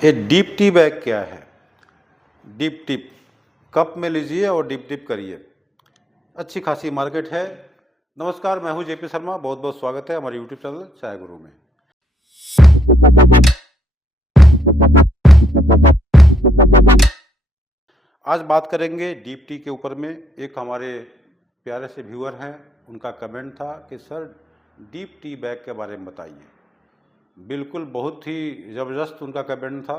ये deep tea bag क्या है? डीप टिप कप में लीजिए और डिप डिप करिए। अच्छी खासी मार्केट है। नमस्कार, मैं हूं जेपी शर्मा। बहुत बहुत स्वागत है हमारे यूट्यूब चैनल चाय गुरु में। आज बात करेंगे डीप टी के ऊपर में। एक हमारे प्यारे से व्यूअर हैं, उनका कमेंट था कि सर डीप टी बैग के बारे में बताइए। बिल्कुल बहुत ही ज़बरदस्त उनका कमेंट था।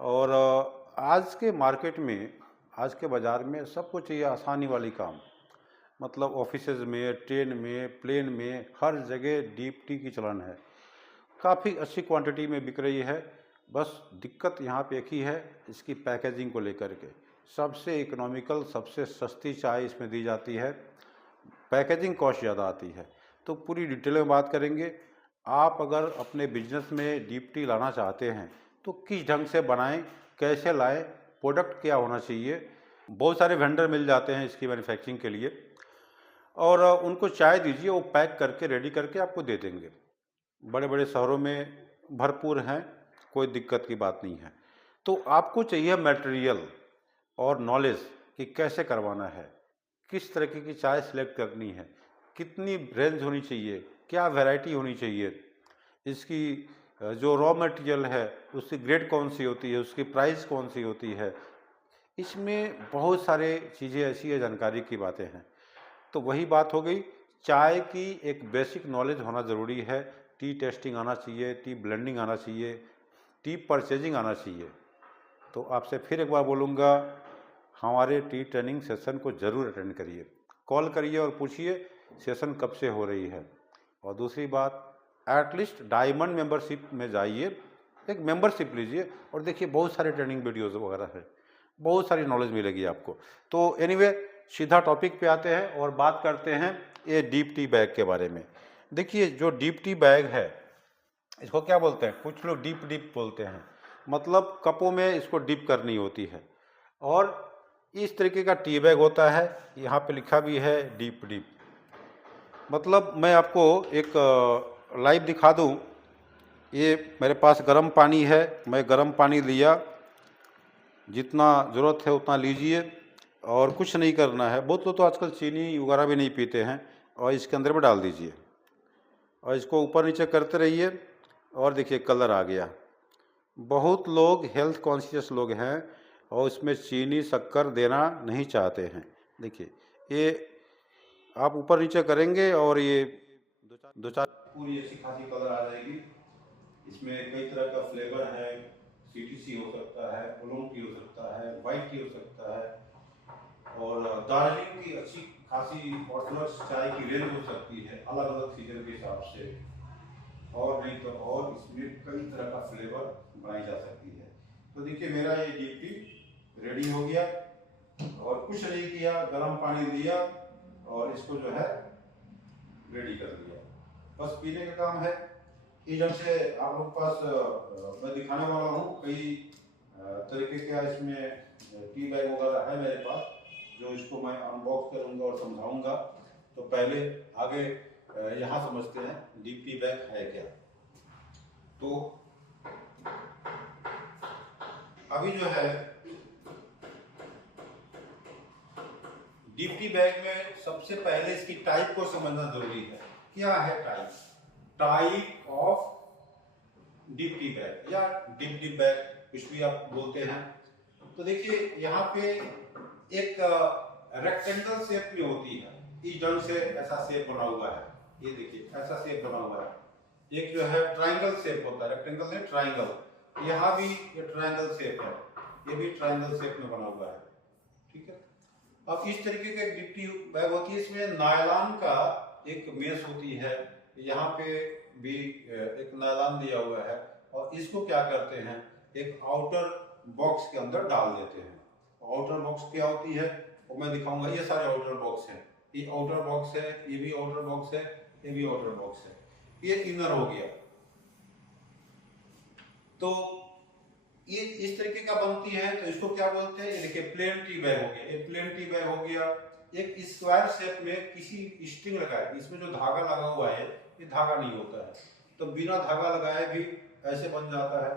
और आज के मार्केट में, आज के बाज़ार में सबको चाहिए आसानी वाली काम। मतलब ऑफिसेज में, ट्रेन में, प्लेन में, हर जगह डीप टी की चलन है। काफ़ी अच्छी क्वांटिटी में बिक रही है। बस दिक्कत यहाँ पे एक ही है, इसकी पैकेजिंग को लेकर के। सबसे इकोनॉमिकल, सबसे सस्ती चाय इसमें दी जाती है, पैकेजिंग कॉस्ट ज़्यादा आती है। तो पूरी डिटेल में बात करेंगे। आप अगर अपने बिजनेस में डीप टी लाना चाहते हैं तो किस ढंग से बनाएं, कैसे लाएं, प्रोडक्ट क्या होना चाहिए। बहुत सारे वेंडर मिल जाते हैं इसकी मैन्युफैक्चरिंग के लिए, और उनको चाय दीजिए, वो पैक करके रेडी करके आपको दे देंगे। बड़े बड़े शहरों में भरपूर हैं, कोई दिक्कत की बात नहीं है। तो आपको चाहिए मटेरियल और नॉलेज कि कैसे करवाना है, किस तरीके की चाय सिलेक्ट करनी है, कितनी रेंज होनी चाहिए, क्या वैरायटी होनी चाहिए, इसकी जो रॉ मटेरियल है उसकी ग्रेड कौन सी होती है, उसकी प्राइस कौन सी होती है। इसमें बहुत सारे चीज़ें ऐसी है, जानकारी की बातें हैं। तो वही बात हो गई, चाय की एक बेसिक नॉलेज होना ज़रूरी है। टी टेस्टिंग आना चाहिए, टी ब्लेंडिंग आना चाहिए, टी परचेजिंग आना चाहिए। तो आपसे फिर एक बार बोलूँगा, हमारे टी ट्रेनिंग सेशन को ज़रूर अटेंड करिए। कॉल करिए और पूछिए सेशन कब से हो रही है। और दूसरी बात, एटलीस्ट डायमंड मेंबरशिप में जाइए, एक मेंबरशिप लीजिए और देखिए बहुत सारे ट्रेनिंग वीडियोज़ वगैरह है, बहुत सारी नॉलेज मिलेगी आपको। तो एनीवे, सीधा टॉपिक पे आते हैं और बात करते हैं ये डीप टी बैग के बारे में। देखिए, जो डीप टी बैग है, इसको क्या बोलते हैं, कुछ लोग डीप डिप बोलते हैं। मतलब कपों में इसको डिप करनी होती है। और इस तरीके का टी बैग होता है, यहाँ पे लिखा भी है डीप डिप। मतलब मैं आपको एक लाइव दिखा दूँ। ये मेरे पास गर्म पानी है, मैं गर्म पानी लिया, जितना ज़रूरत है उतना लीजिए और कुछ नहीं करना है। बहुत लोग तो आजकल चीनी वगैरह भी नहीं पीते हैं, और इसके अंदर में डाल दीजिए और इसको ऊपर नीचे करते रहिए। और देखिए कलर आ गया। बहुत लोग हेल्थ कॉन्शियस लोग हैं और इसमें चीनी शक्कर देना नहीं चाहते हैं। देखिए, ये आप ऊपर नीचे करेंगे और ये दो चार पूरी अच्छी खासी कलर आ जाएगी। इसमें कई तरह का फ्लेवर है, सीटीसी हो सकता है, ओलोंग टी हो सकता है, वाइट टी हो सकता है, और दार्जिलिंग की अच्छी खासी ऑर्थोडॉक्स चाय की रेंज हो सकती है अलग अलग सीजन के हिसाब से। और नहीं तो और इसमें कई तरह का फ्लेवर बनाई जा सकती है। तो देखिए, मेरा ये डीप टी रेडी हो गया और कुछ नहीं किया, गर्म पानी लिया और इसको जो है रेडी कर दिया। बस पीने का काम है। इस ढंग से आप लोगों के पास मैं दिखाने वाला हूँ कई तरीके का इसमें टी बैग वगैरह है मेरे पास, जो इसको मैं अनबॉक्स करूँगा और समझाऊंगा। तो पहले आगे यहाँ समझते हैं डीप टी बैग है क्या। तो अभी जो है डीप टी बैग में सबसे पहले इसकी टाइप को समझना जरूरी है। क्या है type? Type of deep tea bag या डीप टी बैग, कुछ भी आप बोलते हैं। तो देखिए, यहाँ पे एक रेक्टेंगल शेप में होती है। इस ढंग से ऐसा शेप बना हुआ है, ये देखिए ऐसा शेप बना हुआ है। एक जो है ट्रायंगल शेप होता है, रेक्टेंगल से ट्रायंगल। यहाँ भी ये ट्रायंगल शेप है, ये भी ट्रायंगल शेप में बना हुआ है। ठीक है। अब इस तरीके का एक डीप टी बैग होती है, इसमें नायलॉन का एक मेश होती है। यहाँ पे भी एक नायलॉन दिया हुआ है, और इसको क्या करते हैं, एक आउटर बॉक्स के अंदर डाल देते हैं। आउटर बॉक्स क्या होती है वो मैं दिखाऊंगा। ये सारे आउटर बॉक्स है, ये आउटर बॉक्स है, ये भी आउटर बॉक्स है, ये भी आउटर बॉक्स है, ये इनर हो गया। तो ये इस तरीके का बनती है, तो इसको क्या बोलते हैं, ये देखिए प्लेन टी बैग हो गया, एक प्लेन टी बैग हो गया। एक स्क्वायर शेप में किसी स्ट्रिंग लगाए, इसमें जो धागा लगा हुआ है ये धागा नहीं होता है, तो बिना धागा लगाए भी ऐसे बन जाता है।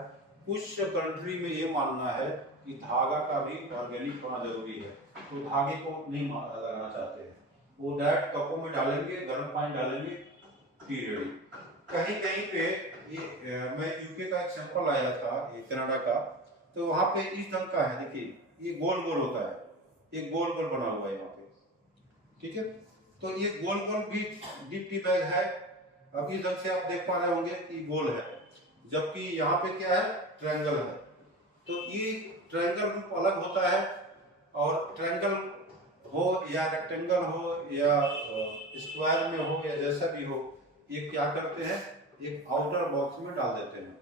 कुछ कंट्री में ये मानना है कि धागा का भी ऑर्गेनिक होना जरूरी है, तो धागे को नहीं लगाना चाहते हैं, वो डायरेक्ट कपों में डालेंगे, गर्म पानी डालेंगे, टी रेडी। कहीं कहीं पे ये मैं यूके का एक सैंपल आया था, ये कनाडा का, तो वहाँ पे इस ढंग का है, देखिए ये गोल गोल होता है, ये गोल गोल बना हुआ है यहाँ पे, ठीक है। तो ये गोल गोल भी डीप टी बैग है। अब इस ढंग से आप देख पा रहे होंगे कि गोल है, जबकि यहाँ पे क्या है, ट्रायंगल है। तो ये ट्रायंगल रूप अलग होता है, और ट्रायंगल हो या रेक्टेंगल हो या स्क्वायर में हो या जैसा भी हो, ये क्या करते हैं, एक आउटर बॉक्स में डाल देते हैं।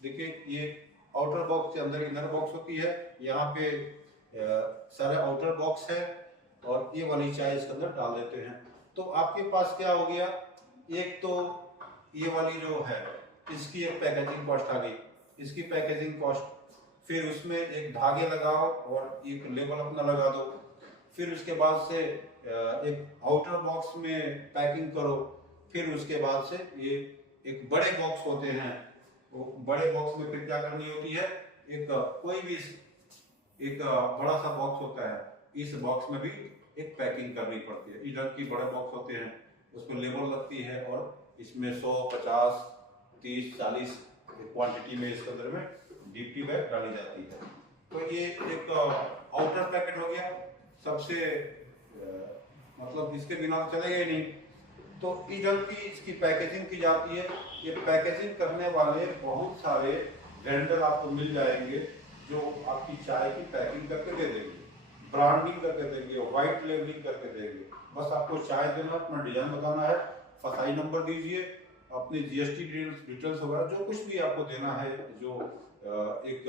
देखिए ये आउटर बॉक्स के अंदर इनर बॉक्स होती है, यहाँ पे सारे आउटर बॉक्स है, और ये वाली चाय इसके अंदर डाल देते हैं। तो आपके पास क्या हो गया, एक तो ये वाली जो है इसकी एक पैकेजिंग कॉस्ट आ गई, इसकी पैकेजिंग कॉस्ट, फिर उसमें एक धागे लगाओ और एक लेबल अपना लगा दो, फिर उसके बाद से एक आउटर बॉक्स में पैकिंग करो, फिर उसके बाद से ये एक बड़े बॉक्स होते हैं, वो बड़े बॉक्स में फिर क्या करनी होती है, एक कोई भी एक बड़ा सा बॉक्स होता है, इस बॉक्स में भी एक पैकिंग करनी पड़ती है। इधर की बड़े बॉक्स होते हैं, उसमें लेबल लगती है, और इसमें 100, 50, 30, 40 क्वांटिटी में इसके अंदर में डीप टी बैग डाली जाती है। तो ये एक आउटर पैकेट हो गया, सबसे मतलब इसके बिना तो चलेगा ही नहीं। तो इधर की इसकी पैकेजिंग की जाती है। ये पैकेजिंग करने वाले बहुत सारे वेंडर आपको मिल जाएंगे, जो आपकी चाय की पैकिंग करके दे देंगे, ब्रांडिंग करके देंगे, व्हाइट लेबलिंग करके देंगे। बस आपको चाय देना, अपना डिजाइन बताना है, फसाई नंबर दीजिए, अपनी जीएसटी डिटेल्स वगैरह जो कुछ भी आपको देना है, जो एक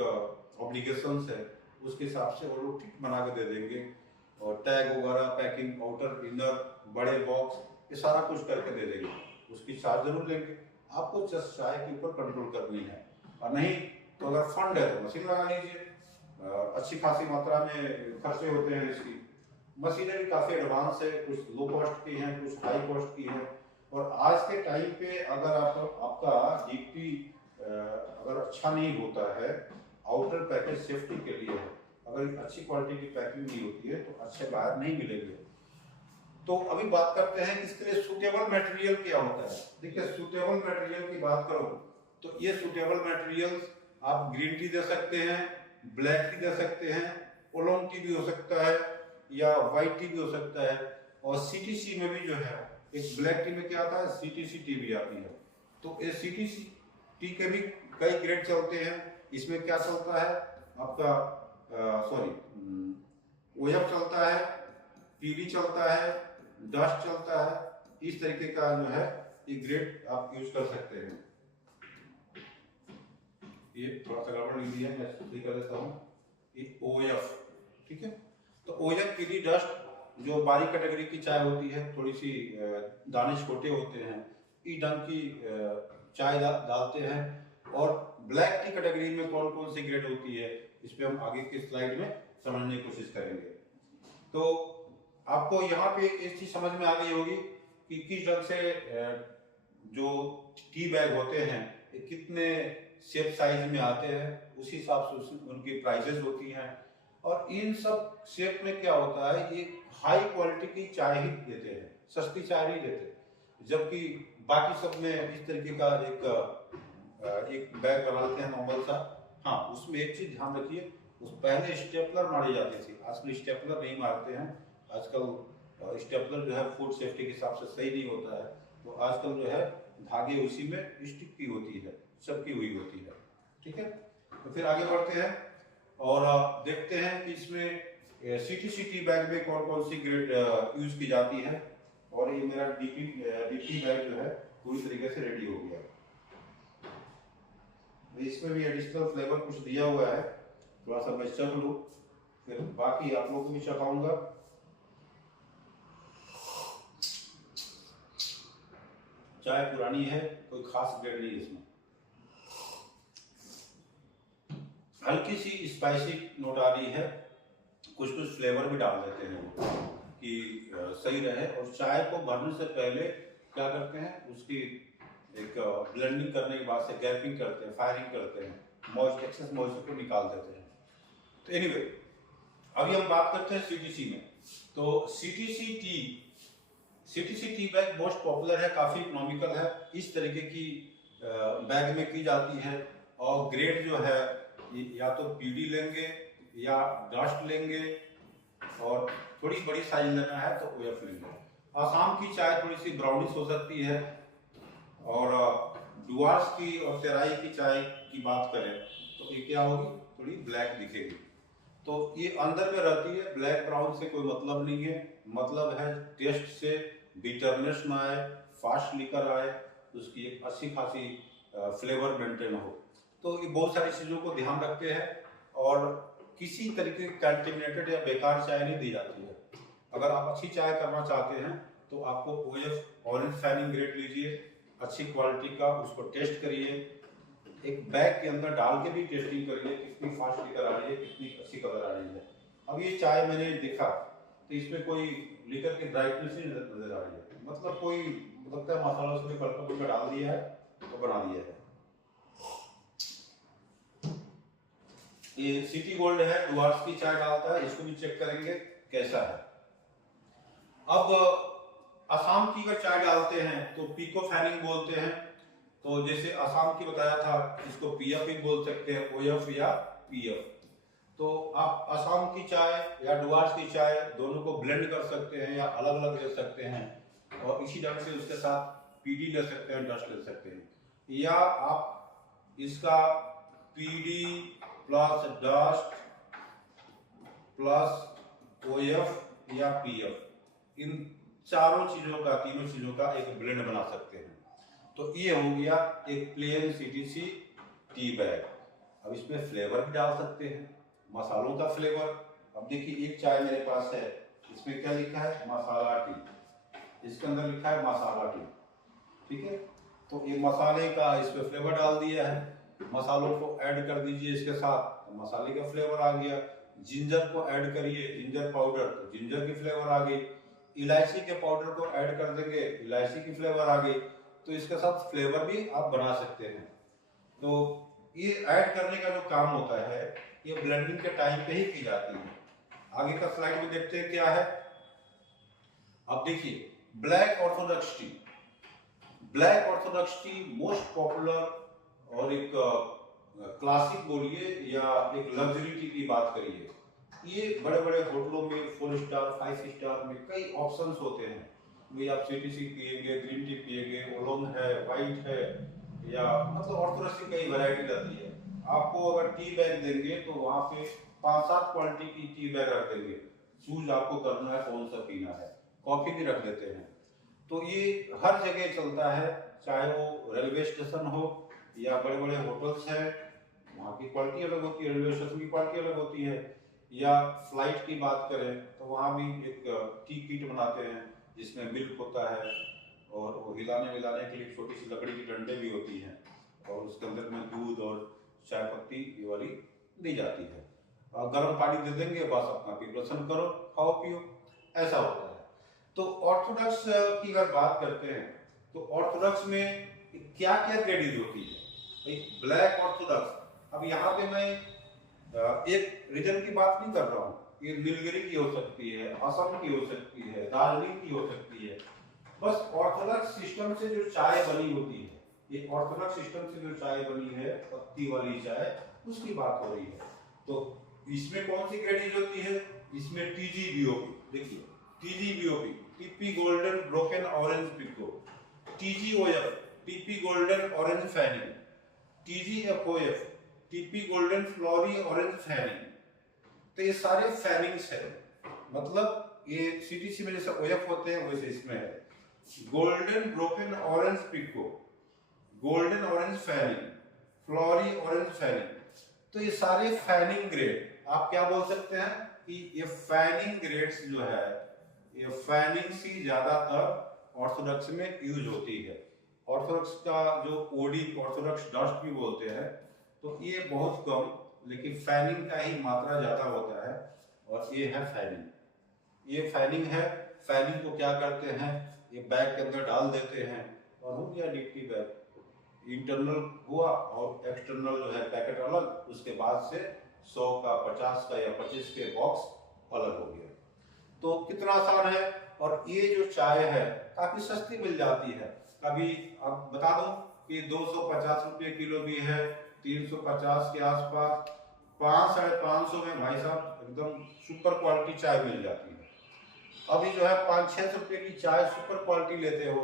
ऑब्लिगेशंस है, उसके हिसाब से वो लोग ठीक बना के दे देंगे, और टैग वगैरह, पैकिंग, आउटर, इनर, बड़े बॉक्स, ये सारा कुछ करके दे देंगे। उसकी चार्ज जरूर लेंगे, आपको जस्ट चाय के ऊपर कंट्रोल करनी है। और नहीं तो अगर फंड है तो मशीन लगा लीजिए, अच्छी खासी मात्रा में खर्चे होते हैं इसकी। मशीनें भी काफ़ी एडवांस है, कुछ लो कॉस्ट की हैं, कुछ हाई कॉस्ट की हैं। और आज के टाइम पे अगर आपका डीपी अगर अच्छा नहीं होता है, आउटर पैकेज सेफ्टी के लिए है, अगर अच्छी क्वालिटी की पैकिंग नहीं होती है तो अच्छे बाहर नहीं मिलेंगे। तो अभी बात करते हैं इसके लिए सूटेबल मटेरियल क्या होता है। देखिए सूटेबल मटेरियल की बात करो तो ये सूटेबल मटेरियल्स आप ग्रीन टी दे सकते हैं, ब्लैक टी दे सकते हैं, ओलोंग टी भी हो सकता है, या व्हाइट टी भी हो सकता है। और सीटीसी में भी जो है, एक ब्लैक टी में क्या आता है, सीटीसी टी भी आती है। तो ये सीटीसी टी के भी कई ग्रेड चलते हैं। इसमें क्या चलता है आपका, ओएफ चलता है, पीडी चलता है, डस्ट चलता है। इस तरीके का जो है ये ग्रेड आप यूज कर सकते हैं। ये थोड़ा सा गड़बड़ लिख दिया, मैं सही कर देता हूँ। ये ओएफ, ठीक है। तो ओएफ, पीडी, डस्ट जो बारीक कैटेगरी की चाय होती है, थोड़ी सी दाने छोटे होते हैं, ई ढंग की चाय डालते हैं। और ब्लैक टी कैटेगरी में कौन कौन सी ग्रेड होती है, इस पे हम आगे की स्लाइड में समझने की कोशिश करेंगे। तो आपको यहाँ पे एक चीज समझ में आ गई होगी कि किस ढंग से जो टी बैग होते हैं ये कितने शेप साइज में आते हैं, उसी हिसाब से उनकी प्राइसेस होती हैं। और इन सब शेप में क्या होता है, ये हाई क्वालिटी की चाय ही देते हैं, सस्ती चाय नहीं देते। जबकि बाकी सब में इस तरीके का एक बैग बनाते हैं नॉर्मल सा। हाँ, उसमें एक चीज ध्यान रखिए, उस पहले स्टेपलर मारी जाती थी, आजकल स्टेपलर नहीं मारते हैं। आजकल स्टेपलर जो है फूड सेफ्टी के हिसाब से सही नहीं होता है, तो आजकल जो है धागे उसी में स्टिक की होती है, सबकी हुई होती है, ठीक है। तो फिर आगे बढ़ते हैं और देखते हैं कि इसमें सीटीसी टी बैग में कौन कौन सी ग्रेड यूज की जाती है। और ये मेरा डीपी बैग जो है पूरी तरीके से रेडी हो गया। इसमें भी एडिशनल फ्लेवर कुछ दिया हुआ है, थोड़ा सा मैं चख लूं, फिर बाकी आप लोगों को भी चखाऊंगा। चाय पुरानी है, कोई खास ग्रेड नहीं इसमें। हल्की सी स्पाइसी नोट आ रही है, कुछ कुछ फ्लेवर भी डाल देते हैं कि सही रहे। और चाय को भरने से पहले क्या करते हैं, उसकी एक ब्लेंडिंग करने के बाद से गैपिंग करते हैं, फायरिंग करते हैं, मॉइस्चर, एक्सेस मॉइस्चर को निकाल देते हैं। तो एनीवे अभी हम बात करते हैं सीटीसी में। तो CTC tea bag most popular है, काफ़ी इकोनॉमिकल है। इस तरीके की बैग में की जाती है और ग्रेड जो है या तो पीडी लेंगे या डस्ट लेंगे और थोड़ी बड़ी साइज लेना है तो ओएफ लेंगे। आसाम की चाय थोड़ी सी ब्राउनिश हो सकती है और डुआर्स की और तेराई की चाय की बात करें तो ये क्या होगी, थोड़ी ब्लैक दिखेगी। तो ये अंदर में रहती है, ब्लैक ब्राउन से कोई मतलब नहीं है। मतलब है टेस्ट से बिटरनेस ना आए, फास्ट लिकर आए, उसकी एक अच्छी खासी फ्लेवर मेंटेन हो। तो ये बहुत सारी चीज़ों को ध्यान रखते हैं और किसी तरीके की कंटेमिनेटेड या बेकार चाय नहीं दी जाती है। अगर आप अच्छी चाय करना चाहते हैं तो आपको ओएफ ऑरेंज फाइनिंग ग्रेड लीजिए, अच्छी क्वालिटी का, उसको टेस्ट करिए, एक बैग के अंदर डाल के भी टेस्टिंग करिए कितनी फास्ट लिकर आ रही है, कितनी अच्छी कलर आ रही है। अब ये चाय मैंने देखा तो इसमें कोई लिकर की ब्राइटनेस नहीं नजर आ रही है, मतलब कोई लगता है मसाला उसमें पलका डाल दिया है तो बना दिया है। ये सिटी गोल्ड है, डुआर्स की चाय डालता है, इसको भी चेक करेंगे कैसा है। अब असम की अगर चाय डालते हैं तो पीको फैनिंग बोलते हैं। तो जैसे असम की बताया था, इसको पीएफ भी बोल सकते हैं, ओएफ या पीएफ। तो आप असम की चाय या डुआर्स की चाय दोनों को ब्लेंड कर सकते हैं या अलग अलग ले सकते हैं और इसी ढंग से उसके साथ पीडी ले सकते हैं, डस्ट ले सकते हैं, या आप इसका PD plus dust plus of या पीएफ, इन चारों चीजों का, तीनों चीजों का एक ब्लेंड बना सकते हैं। तो ये हो गया एक प्लेन सीटीसी टी बैग। अब इसमें फ्लेवर भी डाल सकते हैं, मसालों का फ्लेवर। अब देखिए एक चाय मेरे पास है, इसमें क्या लिखा है, मसाला टी, इसके अंदर लिखा है मसाला टी, ठीक है। तो ये मसाले का इसमें फ्लेवर डाल दिया है, मसालों को ऐड कर दीजिए इसके साथ, तो मसाले का फ्लेवर आ गया। जिंजर को ऐड करिए, जिंजर पाउडर, तो जिंजर की फ्लेवर आ गई। इलायची के पाउडर को ऐड कर देंगे, इलायची की फ्लेवर आ गई। तो इसके साथ फ्लेवर भी आप बना सकते हैं। तो ये ऐड करने का जो काम होता है ये ब्लेंडिंग के टाइम पे ही की जाती है। आगे का स्लाइड में देखते हैं क्या है। अब देखिए black Orthodox T, black Orthodox T most popular और एक क्लासिक बोलिए या एक लग्जरी टी की बात करिए। ये बड़े बड़े होटलों में 4 स्टार 5 स्टार में कई ऑप्शंस होते हैं। भाई आप सीटीसी पिएंगे, ग्रीन टी पिएंगे, ओलोंग है, वाइट है, या मतलब ऑर्थोडॉक्स की कई वैरायटी रहती है। आपको अगर टी बैग देंगे तो वहाँ पे 5-7 क्वालिटी की टी बैग रख देंगे, चूज आपको करना है कौन सा पीना है। कॉफी भी रख देते हैं। तो ये हर जगह चलता है, चाहे वो रेलवे स्टेशन हो या बड़े बड़े होटल्स हैं, वहाँ की क्वालिटी अलग होती है, रेलवे स्टेशन की क्वालिटी अलग होती है। या फ्लाइट की बात करें तो वहाँ भी एक टी किट बनाते हैं जिसमें मिल्क होता है और वो हिलाने मिलाने के लिए छोटी सी लकड़ी की डंडे भी होती हैं और उसके अंदर में दूध और चाय पत्ती ये वाली दी जाती है। गर्म पानी दे देंगे, बस अपना प्रिपरेशन करो, खाओ पियो, ऐसा होता है। तो ऑर्थोडॉक्स की अगर बात करते हैं तो ऑर्थोडॉक्स में क्या क्या क्रेडिट होती है। एक ब्लैक ऑर्थोडॉक्स, अब यहाँ पे मैं एक रीजन की बात नहीं कर रहा हूँ, ये नीलगिरी की हो सकती है, असम की हो सकती है, दार्जिलिंग की हो सकती है। बस ऑर्थोडॉक्स सिस्टम से जो चाय बनी होती है, ये ऑर्थोडॉक्स सिस्टम से जो चाय बनी है, पत्ती वाली चाय, उसकी बात हो रही है। तो इसमें कौन सी क्रेडिट होती है, इसमें टीजीबीओपी, देखिए TGBOP, TP golden broken orange pekoe, TGOF, TP golden orange fanning, TGFOF, TP golden flowery orange fanning. तो ये सारे फैनिंग्स है, मतलब ये सीटीसी में जैसे ओएफ होते हैं वैसे इसमें है। Golden broken orange pekoe, golden orange fanning, flowery orange fanning. तो ये सारे फैनिंग ग्रेड, आप क्या बोल सकते हैं कि ये फैनिंग ग्रेड्स जो है, ये फैनिंग सी ज्यादातर ऑर्थोडॉक्स में यूज होती है। ऑर्थोडॉक्स का जो ओडी, ऑर्थोडॉक्स डस्ट भी बोलते हैं, तो ये बहुत कम, लेकिन फैनिंग का ही मात्रा ज्यादा होता है और ये है फैनिंग। ये फैनिंग है। फैनिंग को क्या करते हैं, ये बैग के अंदर डाल देते हैं और हो गया डिप्टी बैग। इंटरनल हुआ और एक्सटर्नल जो है पैकेट अलग, उसके बाद से 100 का, 50 का या 25 के बॉक्स अलग हो गया। तो कितना आसान है। और ये जो चाय है काफी सस्ती मिल जाती है। कभी अब बता दूं कि 250 रुपये किलो भी है, 350 के आसपास, 500-550 में भाई साहब एकदम सुपर क्वालिटी चाय मिल जाती है। अभी जो है 500-600 रुपये की चाय सुपर क्वालिटी लेते हो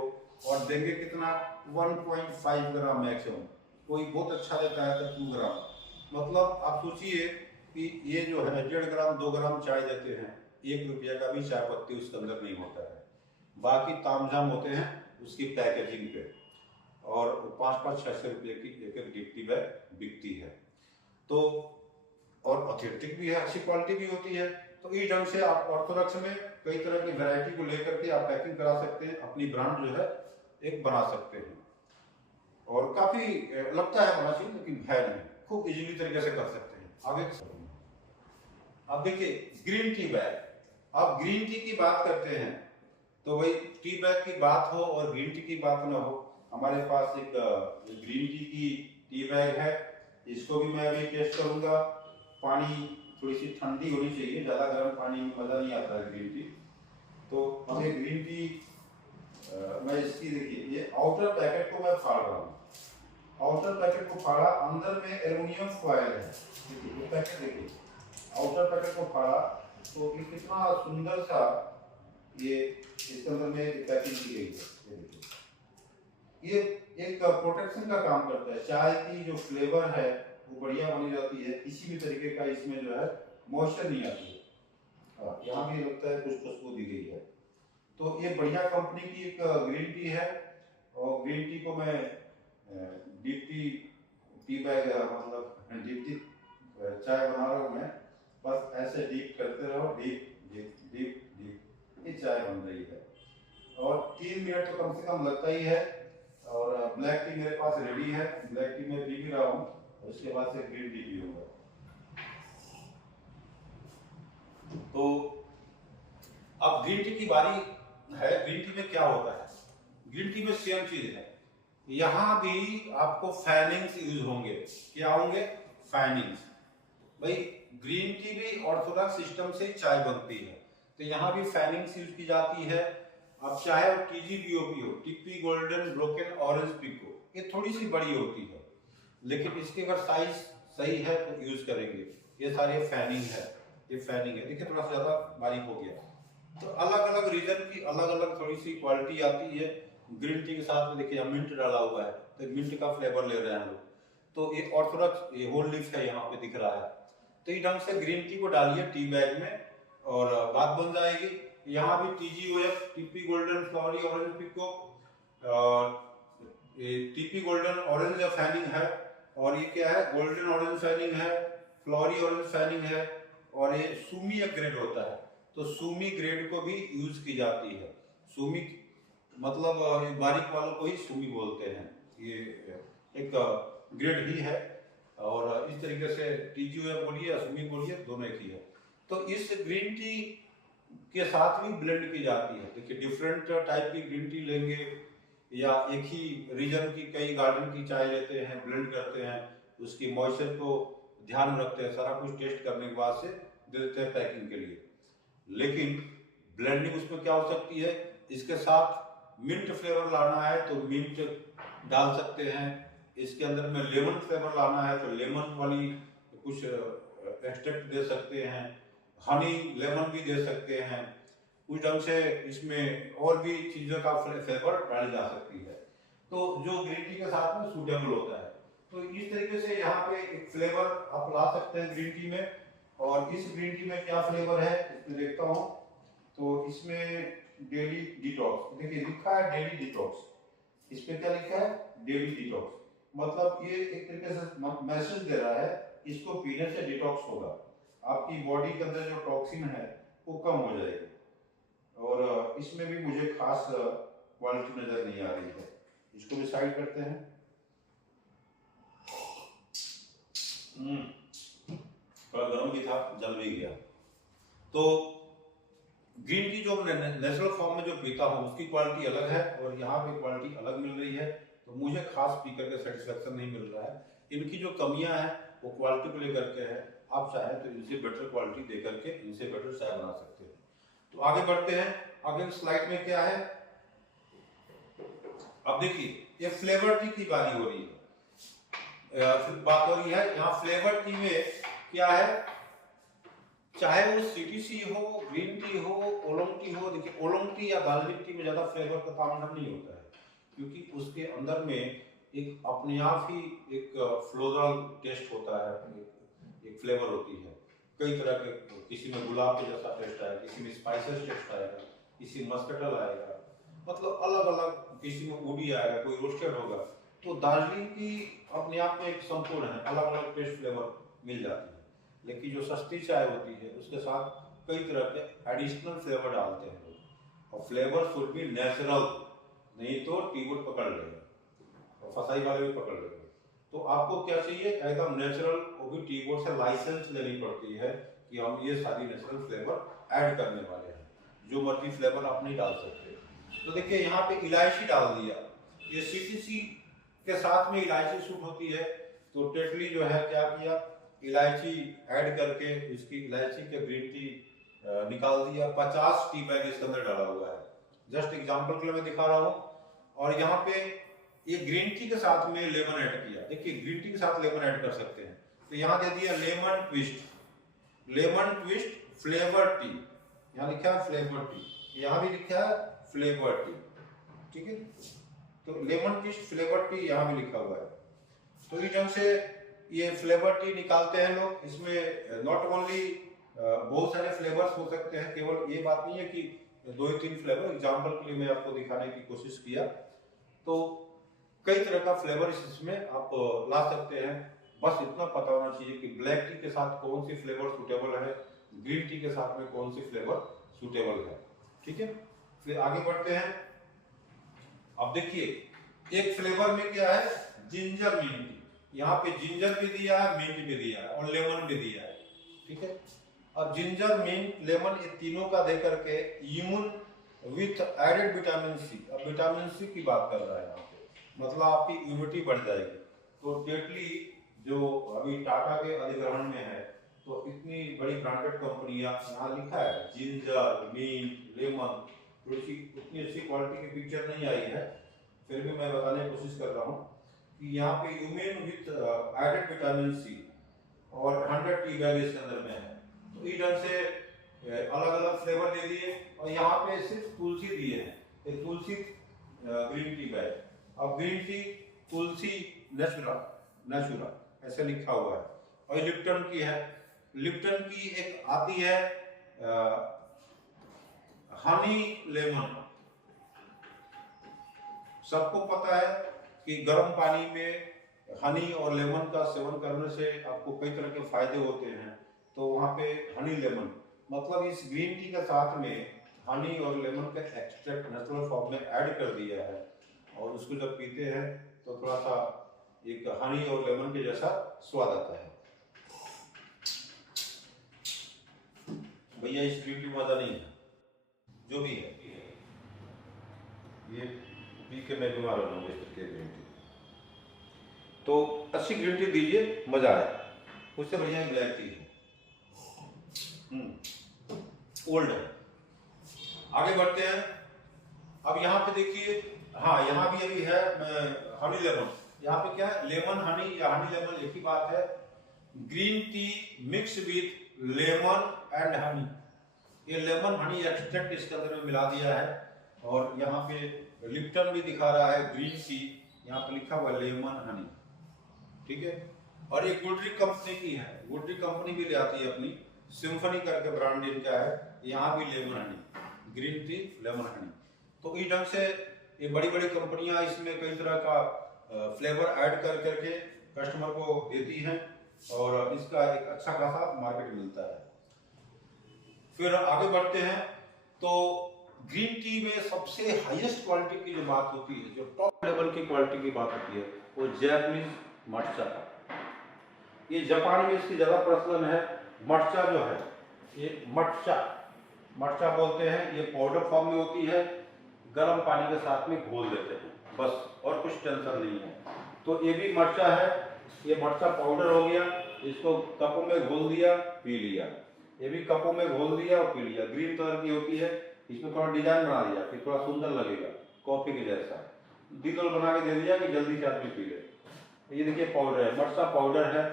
और देंगे कितना, 1.5 ग्राम मैक्सिमम, कोई बहुत अच्छा देता है तो 2 ग्राम। मतलब आप सोचिए कि ये जो है 1.5 ग्राम 2 ग्राम चाय देते हैं, 1 रुपये का भी चाय पत्ती उसके अंदर नहीं होता है। बाकी तामझाम होते हैं उसकी पैकेजिंग पे, और 500-600 रुपये की एक डिप्टी बैग बिकती है। तो और ऑथेंटिक भी है, अच्छी क्वालिटी भी होती है। तो इस ढंग से आप ऑर्थोडॉक्स में कई तरह की वैरायटी को लेकर के आप पैकिंग करा सकते हैं, अपनी ब्रांड जो है एक बना सकते हैं। और काफी लगता है बड़ा चीज, लेकिन है नहीं, खूब इजीली तरीके से कर सकते हैं। आगे अब देखिए ग्रीन टी बैग। अब ग्रीन टी की बात करते हैं तो वही टी बैग की बात हो और ग्रीन टी की बात ना हो। हमारे पास एक ग्रीन टी की टी बैग है, इसको भी मैं अभी टेस्ट करूंगा। पानी थोड़ी सी ठंडी होनी चाहिए, ज़्यादा गर्म पानी में मज़ा नहीं आता है ग्रीन टी। तो अब ये ग्रीन टी मैं इसकी देखिए, ये आउटर पैकेट को मैं फाड़ रहा हूँ। आउटर पैकेट को फाड़ा, अंदर में एल्युमिनियम फॉयल है। देखिए ये पैकेट, देखिए आउटर पैकेट को फाड़ा तो ये कितना सुंदर सा ये इसके अंदर में पैकिंग की गई है। ये देखिए, ये एक प्रोटेक्शन का काम करता है। चाय की जो फ्लेवर है वो बढ़िया बनी जाती है, किसी भी तरीके का इसमें जो है मॉइस्चर नहीं आती है। यहाँ भी लगता है कुछ खुशबू दी गई है। तो ये बढ़िया कंपनी की एक ग्रीन टी है, और ग्रीन टी को मैं डीप टी बैग, मतलब डीप टी चाय बना रहा हूँ मैं। बस ऐसे डीप करते रहो, डीप डीप डीप डीप, ये चाय बन रही है। और 3 मिनट तो कम से कम लगता ही है। और ब्लैक टी मेरे पास रेडी है, ब्लैक टी मैं पी भी रहा हूँ, और उसके बाद से ग्रीन टी पीऊंगा। तो अब ग्रीन टी की बारी है। ग्रीन टी में क्या होता है, ग्रीन टी में सेम चीज है। यहाँ भी आपको फैनिंग्स यूज होंगे। क्या होंगे, फैनिंग्स। भाई ग्रीन टी भी ऑर्थोडॉक्स सिस्टम से चाय बनती है, तो यहाँ भी फैनिंग्स यूज की जाती है। अब चाहे वो TGBOP हो, टिप्पी गोल्डन ब्रोकन ऑरेंज पिको, ये थोड़ी सी बड़ी होती है, लेकिन इसके अगर साइज सही है तो यूज करेंगे। ये सारे फैनिंग है, ये फैनिंग है, देखिए थोड़ा सा ज्यादा बारीक हो गया। तो अलग अलग रीजन की अलग अलग थोड़ी सी क्वालिटी आती है। ग्रीन टी के साथ में देखिए मिंट डाला हुआ है, तो मिंट का फ्लेवर ले रहे हैं लोग। तो ये ऑर्थोडॉक्स ये होल लीफ है, यहाँ पे दिख रहा है। तो इस ढंग से ग्रीन टी को डालिए टी बैग में और बात बन जाएगी। यहाँ भी TGOF, tippy golden flowery orange pekoe, tippy golden orange fanning है, और ये क्या है, गोल्डन ऑरेंज फैनिंग है, फ्लोरी ऑरेंज फैनिंग है, और ये सूमी एक ग्रेड होता है। तो सूमी ग्रेड को भी यूज की जाती है। सूमी मतलब बारीक वालों को ही सूमी बोलते हैं, ये एक ग्रेड ही है। और इस तरीके से TGOF बोलिए या सूमी बोलिए, दोनों एक ही है। तो इस ग्रीन टी के साथ भी ब्लेंड की जाती है। देखिए डिफरेंट टाइप की ग्रीन टी लेंगे, या एक ही रीजन की कई गार्डन की चाय लेते हैं, ब्लेंड करते हैं, उसकी मॉइस्चर को ध्यान रखते हैं, सारा कुछ टेस्ट करने के बाद से दे देते हैं पैकिंग के लिए। लेकिन ब्लेंडिंग उसमें क्या हो सकती है, इसके साथ मिंट फ्लेवर लाना है तो मिंट डाल सकते हैं, इसके अंदर में लेमन फ्लेवर लाना है तो लेमन वाली कुछ एक्सट्रैक्ट दे सकते हैं, हनी लेमन भी दे सकते हैं। उस ढंग से इसमें और भी चीज़ों का फ्लेवर डाली जा सकती है, तो जो ग्रीन टी के साथ में सूटेबल होता है। तो इस तरीके से यहाँ पे एक फ्लेवर आप ला सकते हैं ग्रीन टी में। और इस ग्रीन टी में क्या फ्लेवर है इसमें देखता हूँ, तो इसमें डेली डिटॉक्स, देखिए लिखा है डेली डिटॉक्स। इस पे क्या लिखा है, डेली डिटॉक्स। मतलब ये एक तरीके से मैसेज दे रहा है, इसको पीने से डिटॉक्स होगा, आपकी बॉडी के अंदर जो टॉक्सिन है वो कम हो जाएगी। और इसमें भी मुझे खास क्वालिटी नजर नहीं आ रही है। इसको भी साइड करते हैं। थोड़ा गर्म भी था, जल भी गया। तो ग्रीन टी जो नेचुरल फॉर्म में जो पीता हूँ उसकी क्वालिटी अलग है, और यहाँ पे क्वालिटी अलग मिल रही है। तो मुझे खास पी करके सेटिस्फेक्शन नहीं मिल रहा है। इनकी जो कमियां हैं वो क्वालिटी को लेकर के है। आप चाहें तो इनसे बेटर क्वालिटी दे करके इनसे बेटर चाय बना सकते हैं। तो आगे बढ़ते हैं। आगे स्लाइड में क्या है, अब देखिए ये फ्लेवर टी की बारी हो रही है, बात हो रही है यहाँ फ्लेवर टी में क्या है, चाहे वो सीटीसी हो, ग्रीन टी हो, ओलोंग टी हो। देखिए ओलोंग टी या दार्जिलिंग टी में ज्यादा फ्लेवर का तामझाम नहीं होता है, क्योंकि उसके अंदर में एक अपने आप ही एक फ्लोरल टेस्ट होता है, एक फ्लेवर होती है। कई तरह के, किसी में गुलाब के जैसा टेस्ट आएगा, किसी में स्पाइसेस टेस्ट आएगा, किसी में मस्कटल आएगा, मतलब अलग अलग, किसी में वुडी आएगा, कोई रोस्टेड होगा। तो दार्जिलिंग की अपने आप में एक संपूर्ण है, अलग अलग टेस्ट फ्लेवर मिल जाती है। लेकिन जो सस्ती चाय होती है उसके साथ कई तरह के एडिशनल फ्लेवर डालते हैं लोग, और फ्लेवर शुड बी नेचुरल, नहीं तो टीबोर्ड पकड़ लेगा और फसाई वाले भी पकड़ लेंगे। तो आपको क्या चाहिए, एकदम नेचुरल, वो भी टीबोर्ड से लाइसेंस लेनी पड़ती है कि हम ये सारी नेचुरल फ्लेवर ऐड करने वाले हैं, जो मर्जी फ्लेवर आप नहीं डाल सकते। तो देखिए यहाँ पे इलायची डाल दिया, ये सीटीसी के साथ में इलायची सूट होती है, तो टेटली जो है क्या किया, इलायची ऐड करके इसकी इलायची के ग्रीन टी निकाल दिया। 50 टी बैग इसके अंदर डाला हुआ है, जस्ट एग्जांपल के लिए मैं दिखा रहा हूँ। और यहाँ पे ये ग्रीन टी के साथ में लेमन ऐड किया, देखिए ग्रीन टी के साथ लेमन ऐड कर सकते हैं। तो यहाँ दे दिया लेमन ट्विस्ट फ्लेवर टी, यहाँ लिखा है फ्लेवर टी, यहाँ भी लिखा है फ्लेवर टी, ठीक है। तो लेमन ट्विस्ट फ्लेवर टी यहाँ भी लिखा हुआ है। तो इस ढंग से ये फ्लेवर टी निकालते हैं लोग। इसमें नॉट ओनली बहुत सारे फ्लेवर्स हो सकते हैं, केवल ये बात नहीं है कि 2 या 3 फ्लेवर। एग्जांपल के लिए मैं आपको दिखाने की कोशिश किया, तो कई तरह का फ्लेवर इसमें आप ला सकते हैं। बस इतना पता होना चाहिए कि ब्लैक टी के साथ कौन सी फ्लेवर सूटेबल है, ग्रीन टी के साथ में कौन सी फ्लेवर सूटेबल है, ठीक है। फिर आगे बढ़ते हैं। अब देखिए एक फ्लेवर में क्या है, जिंजर मिंट, यहाँ पे जिंजर भी दिया है, मिंट भी दिया है और लेमन भी दिया है, ठीक है। अब जिंजर, मिंट, लेमन, ये तीनों का दे करके immune with added vitamin C. अब विटामिन सी की बात कर रहा है यहाँ पे, मतलब आपकी इम्यूनिटी बढ़ जाएगी। तो टेटली जो अभी टाटा के अधिग्रहण में है, तो इतनी बड़ी ब्रांडेड कंपनियां, यहाँ लिखा है जिंजर, मिंट, लेमन, थोड़ी उतनी अच्छी क्वालिटी की पिक्चर नहीं आई है, फिर भी मैं बताने की कोशिश कर रहा हूँ कि यहाँ पे immune with added vitamin C और 100 टी बैग इसके अंदर में है। तो इस ढंग से अलग अलग फ्लेवर दे दिए, और यहाँ पे सिर्फ तुलसी दिए हैं, एक तुलसी ग्रीन टी बैग। अब ग्रीन टी तुलसी नेचुरा ऐसे लिखा हुआ है। और लिप्टन की है, लिप्टन की एक आती है हनी लेमन। सबको पता है कि गर्म पानी में हनी और लेमन का सेवन करने से आपको कई तरह के फायदे होते हैं। तो वहाँ पे हनी लेमन, मतलब इस ग्रीन टी के साथ में हनी और लेमन का एक्सट्रैक्ट नेचुरल फॉर्म में ऐड कर दिया है, और उसको जब पीते हैं तो थोड़ा सा एक हनी और लेमन के जैसा स्वाद आता है। भैया इस ग्रीन टी मजा नहीं है, जो भी है ये पी के मैं बीमार हो जाऊंगा इस तरह के ग्रीन टी। तो अच्छी ग्रीन टी दीजिए, मजा आए। उससे बढ़िया ब्लैक टी है, ओल्ड है। आगे बढ़ते हैं। अब यहाँ पे देखिए, हाँ यहाँ भी अभी है हनी लेमन। यहाँ पे क्या है, लेमन हनी या हनी लेमन एक ही बात है। Green tea mix with lemon and honey, ये लेमन हनी एक्सट्रैक्ट इसके अंदर में मिला दिया है। और यहाँ पे लिप्टन भी दिखा रहा है ग्रीन टी, यहाँ पे लिखा हुआ लेमन हनी, ठीक है। और ये गुडरी कंपनी की है, गुडरी कंपनी भी ले आती है अपनी, सिम्फनी करके ब्रांड इनका है। यहाँ भी lemon Honey, green tea lemon Honey. तो इस ढंग से ये बड़ी बड़ी कंपनियां इसमें कई तरह का फ्लेवर ऐड कर करके कस्टमर को देती हैं, और इसका एक अच्छा खासा मार्केट मिलता है। फिर आगे बढ़ते हैं। तो ग्रीन टी में सबसे हाईएस्ट क्वालिटी की जो बात होती है, जो टॉप लेवल की क्वालिटी की बात होती है, वो जैपनीज मटचा का। ये जापान में इसकी ज्यादा प्रचलन है। मटचा जो है, ये मटचा बोलते हैं। ये पाउडर फॉर्म में होती है, गर्म पानी के साथ में घोल देते हैं, बस, और कुछ टेंशन नहीं है। तो ये भी मरचा है, ये मरचा पाउडर हो गया, इसको कपों में घोल दिया, पी लिया। ये भी कपों में घोल दिया और पी लिया। ग्रीन कलर की होती है, इसमें थोड़ा डिजाइन बना दिया कि थोड़ा सुंदर लगेगा, कॉफी के जैसा डिटेल बना के दे दिया कि जल्दी से आदमी पी ले। ये देखिए पाउडर है, मरचा पाउडर है,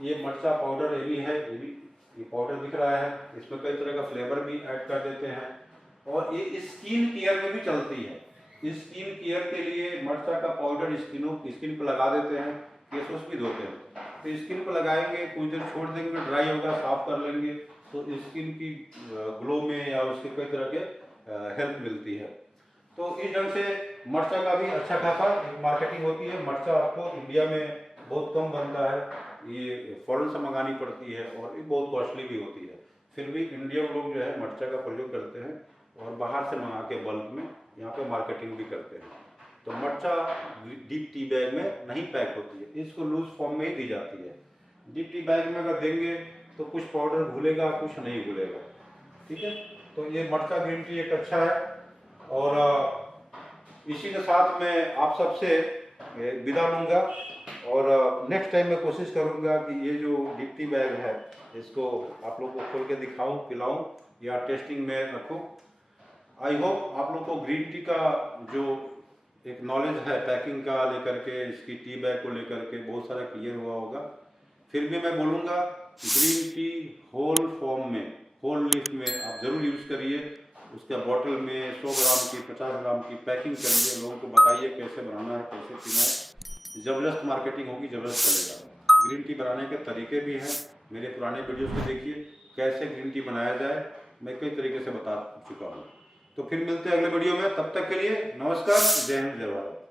ये मरचा पाउडर ये भी है, ये पाउडर दिख रहा है। इसमें कई तरह का फ्लेवर भी ऐड कर देते हैं और ये स्किन केयर में भी चलती है। स्किन केयर के लिए मरचा का पाउडर स्किन पर लगा देते हैं, फेस वॉश भी धोते हैं तो स्किन पर लगाएंगे, कुछ देर छोड़ देंगे, ड्राई होगा, साफ कर लेंगे तो स्किन की ग्लो में या उसके कई तरह के हेल्प मिलती है। तो इस ढंग से मरचा का भी अच्छा खासा मार्केटिंग होती है। मरचा आपको इंडिया में बहुत कम बनता है, ये फॉरेन से मंगानी पड़ती है और ये बहुत कॉस्टली भी होती है। फिर भी इंडियन लोग जो है मरचा का प्रयोग करते हैं और बाहर से मंगा के बल्क में यहाँ पे मार्केटिंग भी करते हैं। तो मरचा डीप टी बैग में नहीं पैक होती है, इसको लूज फॉर्म में ही दी जाती है। डीप टी बैग में अगर देंगे तो कुछ पाउडर घुलेगा, कुछ नहीं घुलेगा। ठीक है, तो ये मरचा ग्रीन टी एक अच्छा है। और इसी के साथ मैं आप सबसे विदा लूँगा और नेक्स्ट टाइम मैं कोशिश करूँगा कि ये जो डीप टी बैग है इसको आप लोग को खोल के दिखाऊं, पिलाऊं या टेस्टिंग में रखूं। आई होप आप लोग को ग्रीन टी का जो एक नॉलेज है पैकिंग का लेकर के, इसकी टी बैग को लेकर के बहुत सारा क्लियर हुआ होगा। फिर भी मैं बोलूँगा ग्रीन टी होल फॉर्म में, होल लीफ में आप ज़रूर यूज़ करिए। उसके बॉटल में 100 ग्राम की, 50 ग्राम की पैकिंग करिए, लोगों को बताइए कैसे बनाना है, कैसे पीना है। ज़बरदस्त मार्केटिंग होगी, ज़बरदस्त चलेगा। ग्रीन टी बनाने के तरीके भी हैं, मेरे पुराने वीडियोस में देखिए कैसे ग्रीन टी बनाया जाए, मैं कई तरीके से बता चुका हूँ। तो फिर मिलते हैं अगले वीडियो में, तब तक के लिए नमस्कार, जय हिंद, जय भारत।